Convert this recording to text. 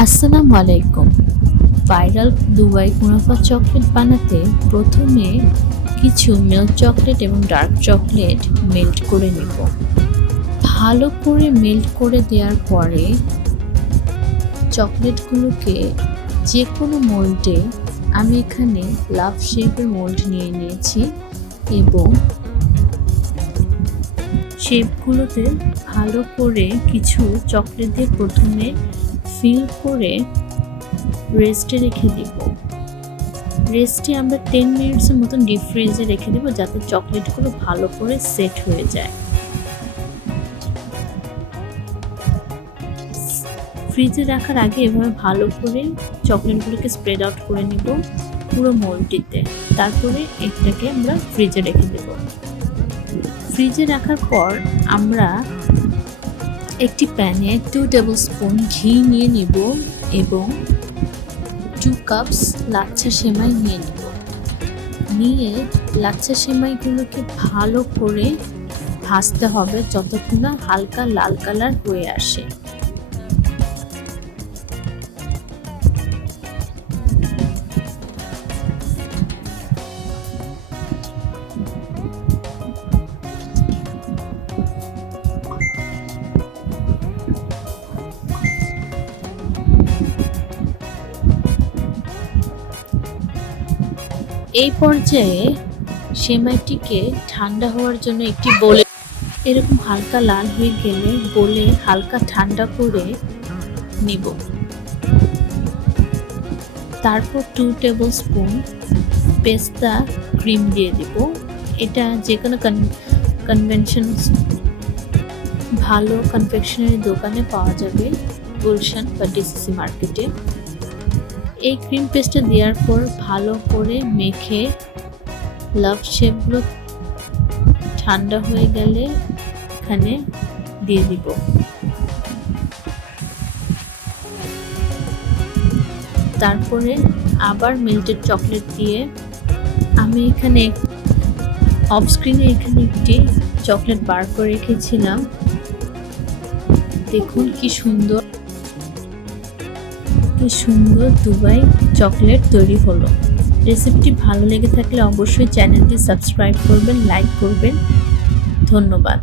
আসসালামু আলাইকুম। Viral Dubai কুনাফা chocolate বানাতে প্রথমে কিছু মিল্ক চকলেট এবং ডার্ক চকলেট মেল্ট করে নেব। ভালো করে মেল্ট করে দেওয়ার পরে চকলেটগুলোকে যে কোনো মোল্ডে, আমি এখানে লাভ শেপের মোল্ড নিয়ে নিয়েছি এবং শেপগুলোতে ভালো করে কিছু চকলেট দিয়ে প্রথমে ফিল করে রেস্টে রেখে দিব। রেস্টে আমরা 10 মিনিটসের মতন ডিপ ফ্রিজে রেখে দেব, যাতে চকলেটগুলো ভালো করে সেট হয়ে যায়। ফ্রিজে রাখার আগে এভাবে ভালো করে চকলেটগুলোকে স্প্রেড আউট করে নিব পুরো মোল্ডটিতে। তারপরে এটাকে আমরা ফ্রিজে রেখে দেব। ফ্রিজে রাখার পর আমরা একটি প্যানে 2 টেবিল স্পুন ঘি নিয়ে নিব এবং 2 কাপস লাচ্ছা সেমাই নিয়ে নিব। নিয়ে লাচ্ছা সেমাইগুলোকে ভালো করে ভাজতে হবে যতক্ষণ না হালকা লাল কালার হয়ে আসে। এই পর্যায়ে সেমাইটিকে ঠান্ডা হওয়ার জন্য একটি বোলে, এরকম হালকা লাল হয়ে গেলে বোলে হালকা ঠান্ডা করে নিব। তারপর 2 টেবিল স্পুন পেস্তা ক্রিম দিয়ে দিব। এটা যে কোনো কনভেনশন ভালো কনফেকশনারি দোকানে পাওয়া যাবে, গুলশান বা ডিসিসি মার্কেটে। এই ক্রিম পেস্টটা দেওয়ার পর ভালো করে মেখে লাভ শেপগুলো ঠান্ডা হয়ে গেলে এখানে দিয়ে দিব। তারপরে আবার মেল্টেড চকলেট দিয়ে আমি এখানে অফ স্ক্রিনে একটি চকলেট বার করে রেখেছিলাম। দেখুন কি সুন্দর দুবাই চকলেট তৈরি হলো। রেসিপিটি ভালো লেগে থাকলে অবশ্যই চ্যানেলটি সাবস্ক্রাইব করবেন, লাইক করবেন। ধন্যবাদ।